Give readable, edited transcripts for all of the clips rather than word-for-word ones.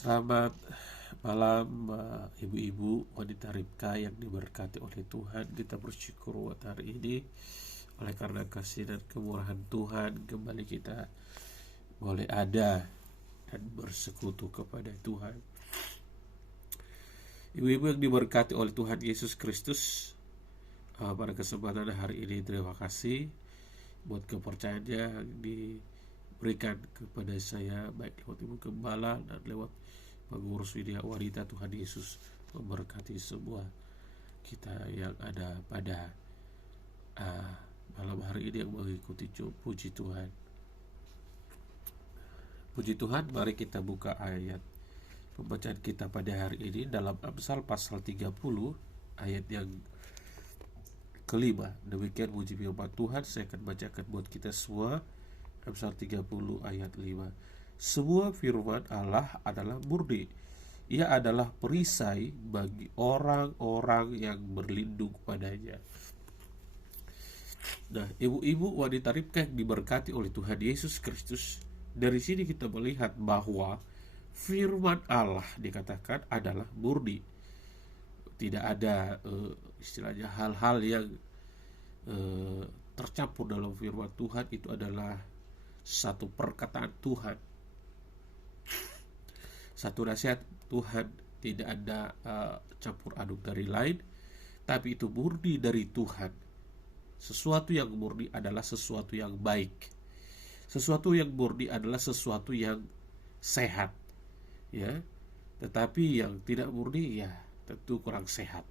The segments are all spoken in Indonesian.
Selamat malam, ibu-ibu, wanita Ribka yang diberkati oleh Tuhan. Kita bersyukur buat hari ini. Oleh karena kasih dan kemurahan Tuhan, kembali kita boleh ada dan bersekutu kepada Tuhan. Ibu-ibu yang diberkati oleh Tuhan Yesus Kristus, pada kesempatan hari ini terima kasih buat kepercayaannya yang diberikan kepada saya, baik lewat Ibu Gembala dan lewat pengurus media wanita. Tuhan Yesus memberkati semua kita yang ada pada malam hari ini yang mengikuti puji Tuhan. Puji Tuhan, mari kita buka ayat pembacaan kita pada hari ini dalam Amsal pasal 30 ayat yang kelima. Demikian puji firman Tuhan, saya akan bacakan buat kita semua. Amsal 30 ayat 5. Semua firman Allah adalah murni. Ia adalah perisai bagi orang-orang yang berlindung padanya. Nah, ibu-ibu, wanita Ribka yang diberkati oleh Tuhan Yesus Kristus, dari sini kita melihat bahwa firman Allah dikatakan adalah murni. Tidak ada istilahnya hal-hal yang tercampur dalam firman Tuhan. Itu adalah satu perkataan Tuhan, satu nasihat Tuhan. Tidak ada campur aduk dari lain, tapi itu murni dari Tuhan. Sesuatu yang murni adalah sesuatu yang baik. Sesuatu yang murni adalah sesuatu yang sehat, ya. Tetapi yang tidak murni, ya tentu kurang sehat.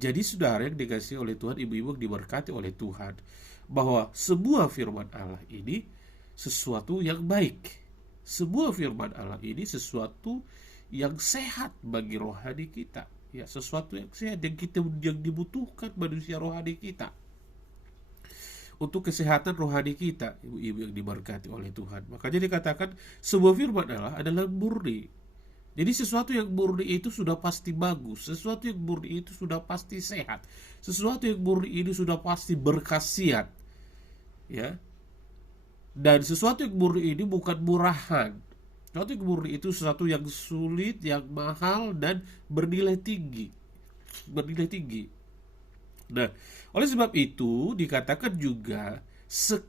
Jadi saudara yang dikasihi oleh Tuhan, ibu-ibu yang diberkati oleh Tuhan, bahwa sebuah firman Allah ini sesuatu yang baik. Sebuah firman Allah ini sesuatu yang sehat bagi rohani kita, ya, sesuatu yang sehat yang dibutuhkan manusia rohani kita untuk kesehatan rohani kita, ibu-ibu yang diberkati oleh Tuhan. Makanya dikatakan sebuah firman Allah adalah murni. Jadi sesuatu yang murni itu sudah pasti bagus, sesuatu yang murni itu sudah pasti sehat, sesuatu yang murni ini sudah pasti berkhasiat, ya. Dan sesuatu yang murni ini bukan murahan. Sesuatu yang murni itu sesuatu yang sulit, yang mahal, dan bernilai tinggi. Bernilai tinggi. Nah, oleh sebab itu dikatakan juga,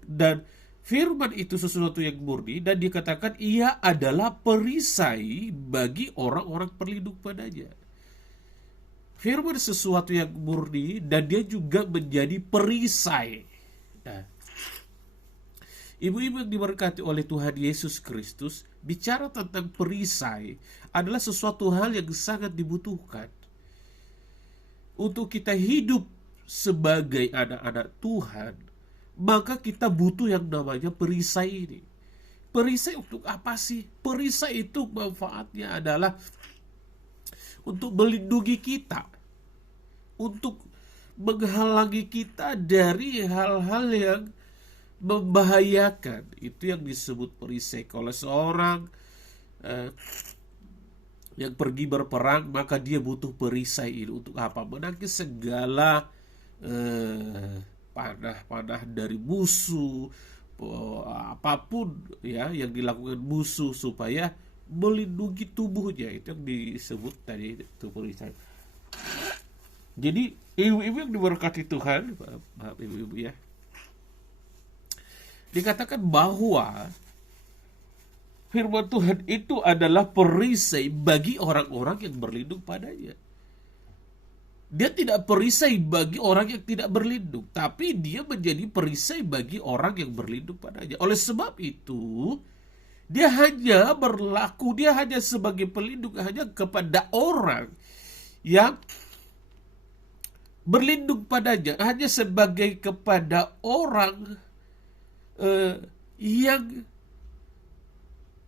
dan firman itu sesuatu yang murni, dan dikatakan ia adalah perisai bagi orang-orang berlindung padanya. Firman sesuatu yang murni, dan dia juga menjadi perisai. Nah, ibu-ibu yang diberkati oleh Tuhan Yesus Kristus, bicara tentang perisai adalah sesuatu hal yang sangat dibutuhkan untuk kita hidup sebagai anak-anak Tuhan. Maka kita butuh yang namanya perisai ini. Perisai untuk apa sih? Perisai itu manfaatnya adalah untuk melindungi kita, untuk menghalangi kita dari hal-hal yang membahayakan. Itu yang disebut perisai. Kalau seorang yang pergi berperang, maka dia butuh perisai ini untuk apa? Menangkis segala panah-panah dari musuh, apapun, ya, yang dilakukan musuh, supaya melindungi tubuhnya. Itu yang disebut tadi, itu perisai. Jadi ibu-ibu yang diberkati Tuhan, maaf ibu-ibu, ya, dikatakan bahwa firman Tuhan itu adalah perisai bagi orang-orang yang berlindung padanya. Dia tidak perisai bagi orang yang tidak berlindung, tapi dia menjadi perisai bagi orang yang berlindung padanya. Oleh sebab itu, dia hanya berlaku, dia hanya sebagai pelindung hanya kepada orang yang berlindung padanya, hanya sebagai kepada orang yang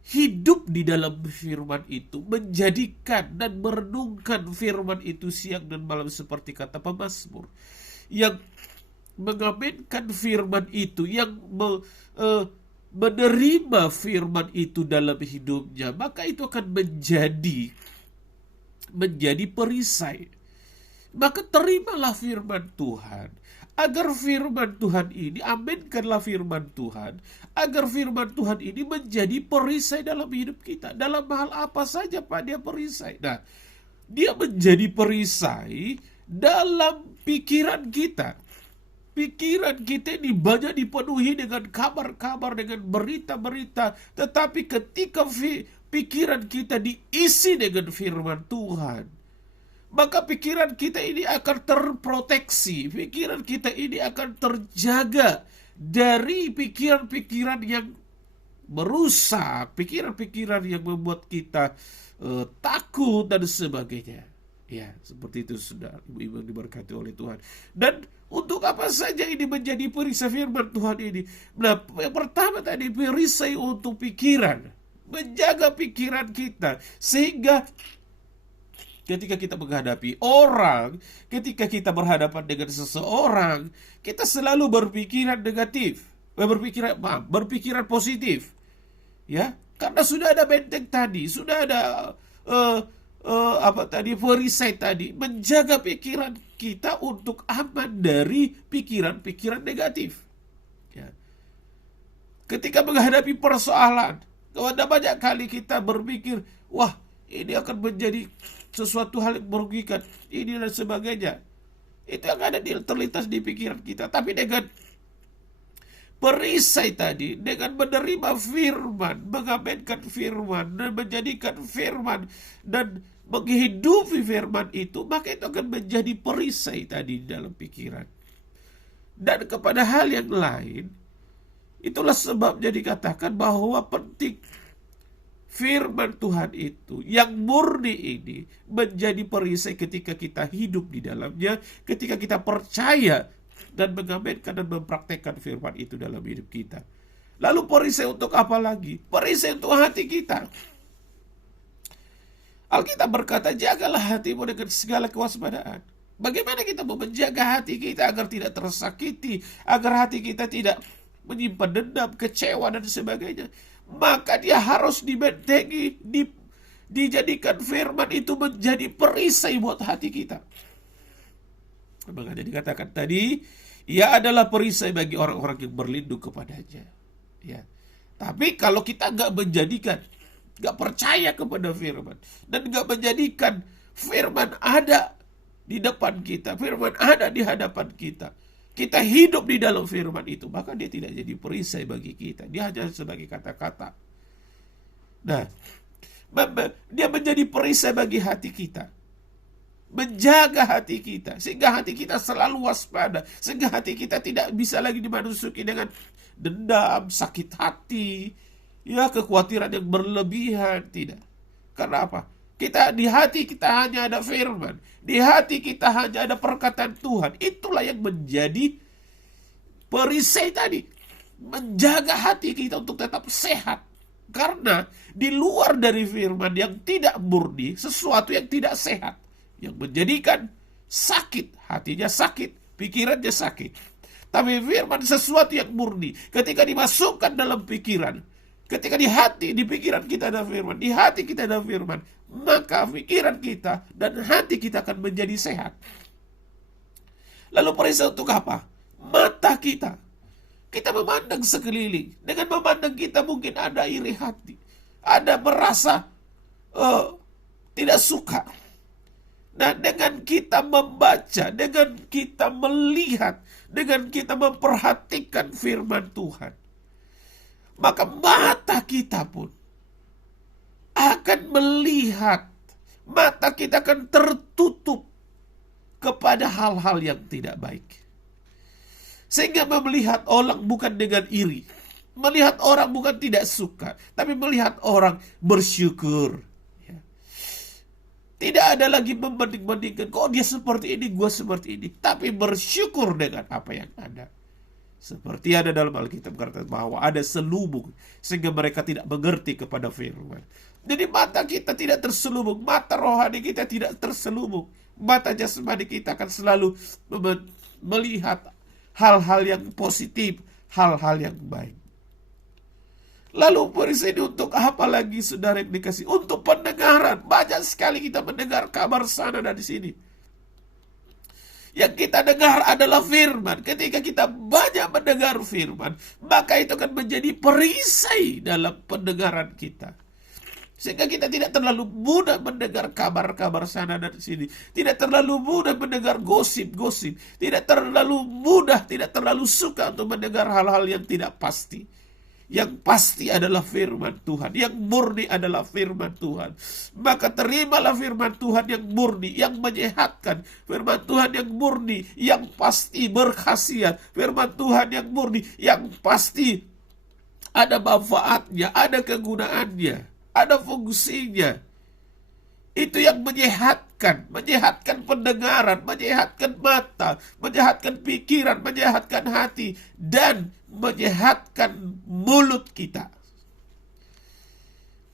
hidup di dalam firman itu, menjadikan dan merenungkan firman itu siang dan malam, seperti kata pemazmur, yang mengaminkan firman itu, yang menerima firman itu dalam hidupnya, maka itu akan menjadi perisai. Maka terimalah firman Tuhan, agar firman Tuhan ini, aminkanlah firman Tuhan, agar firman Tuhan ini menjadi perisai dalam hidup kita. Dalam hal apa saja Pak dia perisai? Nah, dia menjadi perisai dalam pikiran kita. Pikiran kita ini banyak dipenuhi dengan kabar-kabar, dengan berita-berita. Tetapi ketika pikiran kita diisi dengan firman Tuhan, maka pikiran kita ini akan terproteksi. Pikiran kita ini akan terjaga dari pikiran-pikiran yang merusak, pikiran-pikiran yang membuat kita takut dan sebagainya. Ya, seperti itu sudah ibu-ibu diberkati oleh Tuhan. Dan untuk apa saja ini menjadi perisai firman Tuhan ini? Nah, yang pertama tadi perisai untuk pikiran, menjaga pikiran kita sehingga ketika kita menghadapi orang, ketika kita berhadapan dengan seseorang, kita selalu berpikiran negatif, berpikiran positif, ya, karena sudah ada benteng tadi, sudah ada perisai tadi, menjaga pikiran kita untuk aman dari pikiran-pikiran negatif. Ya. Ketika menghadapi persoalan, banyak kali kita berpikir, wah, ini akan menjadi sesuatu hal yang merugikan, ini dan sebagainya. Itu yang ada terlintas di pikiran kita. Tapi dengan perisai tadi, dengan menerima firman, mengaminkan firman, dan menjadikan firman, dan menghidupi firman itu, maka itu akan menjadi perisai tadi dalam pikiran. Dan kepada hal yang lain, itulah sebabnya dikatakan bahwa penting firman Tuhan itu yang murni ini menjadi perisai ketika kita hidup di dalamnya, ketika kita percaya dan mengaminkan dan mempraktekkan firman itu dalam hidup kita. Lalu perisai untuk apa lagi? Perisai untuk hati kita. Alkitab berkata, jagalah hatimu dengan segala kewaspadaan. Bagaimana kita mau menjaga hati kita agar tidak tersakiti, agar hati kita tidak menyimpan dendam, kecewa, dan sebagainya? Maka dia harus dibentengi, dijadikan firman itu menjadi perisai buat hati kita. Makanya dikatakan tadi, ia adalah perisai bagi orang-orang yang berlindung kepadanya. Ya. Tapi kalau kita gak percaya kepada firman, dan gak menjadikan firman ada di depan kita, firman ada di hadapan kita, kita hidup di dalam firman itu, maka dia tidak jadi perisai bagi kita. Dia hanya sebagai kata-kata. Nah, dia menjadi perisai bagi hati kita, menjaga hati kita, sehingga hati kita selalu waspada, sehingga hati kita tidak bisa lagi dimasuki dengan dendam, sakit hati, ya, kekhawatiran yang berlebihan. Tidak. Karena apa? Di hati kita hanya ada firman, di hati kita hanya ada perkataan Tuhan. Itulah yang menjadi perisai tadi, menjaga hati kita untuk tetap sehat. Karena di luar dari firman yang tidak murni, sesuatu yang tidak sehat, yang menjadikan sakit, hatinya sakit, pikirannya sakit. Tapi firman sesuatu yang murni, ketika dimasukkan dalam pikiran, ketika di hati, di pikiran kita ada firman, di hati kita ada firman, maka pikiran kita dan hati kita akan menjadi sehat. Lalu perisai untuk apa? Mata kita. Kita memandang sekeliling. Dengan memandang kita mungkin ada iri hati, ada merasa tidak suka. Nah, dengan kita membaca, dengan kita melihat, dengan kita memperhatikan firman Tuhan, maka mata kita pun akan melihat, mata kita akan tertutup kepada hal-hal yang tidak baik. Sehingga melihat orang bukan dengan iri, melihat orang bukan tidak suka, tapi melihat orang bersyukur. Tidak ada lagi membanding-bandingkan, kok dia seperti ini, gue seperti ini, tapi bersyukur dengan apa yang ada. Seperti ada dalam Alkitab berkata bahwa ada selubung sehingga mereka tidak mengerti kepada firman. Jadi mata kita tidak terselubung, mata rohani kita tidak terselubung, mata jasmani kita akan selalu melihat hal-hal yang positif, hal-hal yang baik. Lalu perisai ini untuk apa lagi, saudara yang dikasih? Untuk pendengaran. Banyak sekali kita mendengar kabar sana dan di sini Yang kita dengar adalah firman. Ketika kita banyak mendengar firman, maka itu akan menjadi perisai dalam pendengaran kita. Sehingga kita tidak terlalu mudah mendengar kabar-kabar sana dan sini. Tidak terlalu mudah mendengar gosip-gosip. Tidak terlalu mudah, tidak terlalu suka untuk mendengar hal-hal yang tidak pasti. Yang pasti adalah firman Tuhan. Yang murni adalah firman Tuhan. Maka terimalah firman Tuhan yang murni, yang menyehatkan. Firman Tuhan yang murni, yang pasti berkhasiat. Firman Tuhan yang murni, yang pasti ada manfaatnya, ada kegunaannya, ada fungsinya. Itu yang menyehatkan pendengaran, menyehatkan mata, menyehatkan pikiran, menyehatkan hati, dan menyehatkan mulut kita.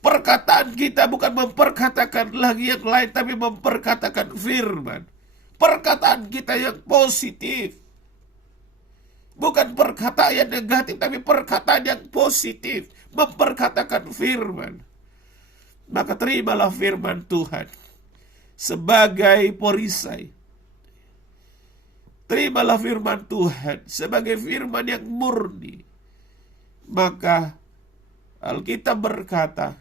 Perkataan kita bukan memperkatakan lagi yang lain, tapi memperkatakan firman. Perkataan kita yang positif. Bukan perkataan yang negatif, tapi perkataan yang positif. Memperkatakan firman. Maka terimalah firman Tuhan sebagai perisai. Terimalah firman Tuhan sebagai firman yang murni. Maka Alkitab berkata,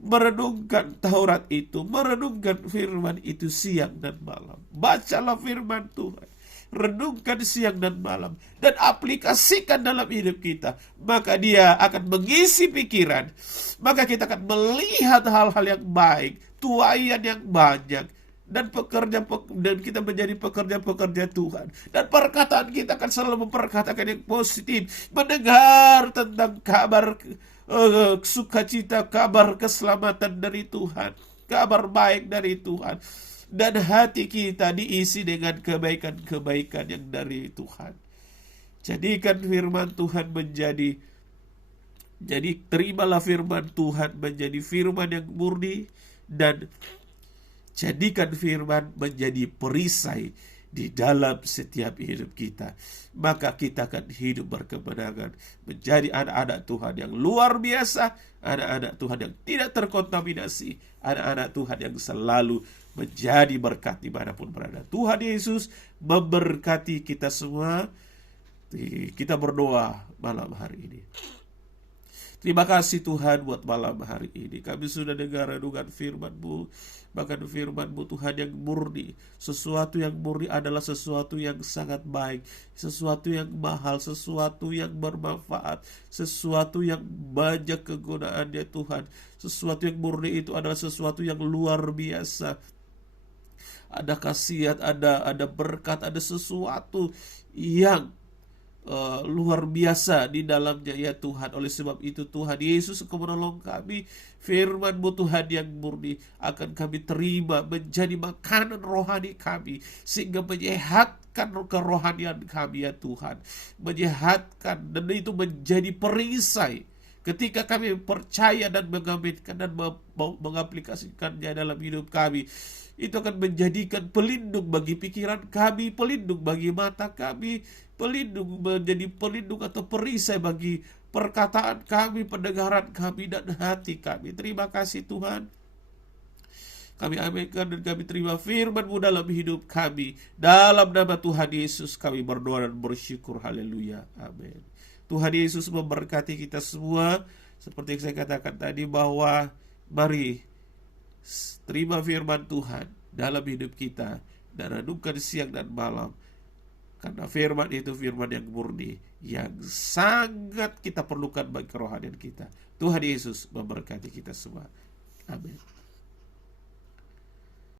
merenungkan Taurat itu, merenungkan firman itu siang dan malam. Bacalah firman Tuhan, renungkan siang dan malam, dan aplikasikan dalam hidup kita. Maka dia akan mengisi pikiran. Maka kita akan melihat hal-hal yang baik, tuaian yang banyak, dan kita menjadi pekerja-pekerja Tuhan. Dan perkataan kita akan selalu memperkatakan yang positif, mendengar tentang kabar sukacita, kabar keselamatan dari Tuhan, kabar baik dari Tuhan. Dan hati kita diisi dengan kebaikan-kebaikan yang dari Tuhan. Jadikan firman Tuhan jadi terimalah firman Tuhan menjadi firman yang murni, dan jadikan firman menjadi perisai di dalam setiap hidup kita. Maka kita akan hidup berkemenangan, menjadi anak-anak Tuhan yang luar biasa, anak-anak Tuhan yang tidak terkontaminasi, anak-anak Tuhan yang selalu menjadi berkat dimanapun berada. Tuhan Yesus memberkati kita semua. Kita berdoa malam hari ini. Terima kasih Tuhan buat malam hari ini. Kami sudah dengar renungan firman-Mu. Bahkan firman-Mu Tuhan yang murni. Sesuatu yang murni adalah sesuatu yang sangat baik. Sesuatu yang mahal. Sesuatu yang bermanfaat. Sesuatu yang banyak kegunaannya Tuhan. Sesuatu yang murni itu adalah sesuatu yang luar biasa. Ada khasiat, ada berkat, ada sesuatu yang luar biasa di dalamnya ya Tuhan. Oleh sebab itu Tuhan Yesus Engkau menolong kami. Firman-Mu Tuhan yang murni akan kami terima menjadi makanan rohani kami, sehingga menyehatkan kerohanian kami ya Tuhan. Menyehatkan, dan itu menjadi perisai ketika kami percaya dan mengaminkan dan mengaplikasikannya dalam hidup kami. Itu akan menjadikan pelindung bagi pikiran kami, pelindung bagi mata kami, menjadi pelindung atau perisai bagi perkataan kami, pendengaran kami, dan hati kami. Terima kasih Tuhan. Kami aminkan dan kami terima firman-Mu dalam hidup kami. Dalam nama Tuhan Yesus kami berdoa dan bersyukur. Haleluya. Amin. Tuhan Yesus memberkati kita semua. Seperti yang saya katakan tadi, bahwa mari terima firman Tuhan dalam hidup kita dan renungkan siang dan malam. Karena firman itu firman yang murni, yang sangat kita perlukan bagi kerohanian kita. Tuhan Yesus memberkati kita semua. Amin.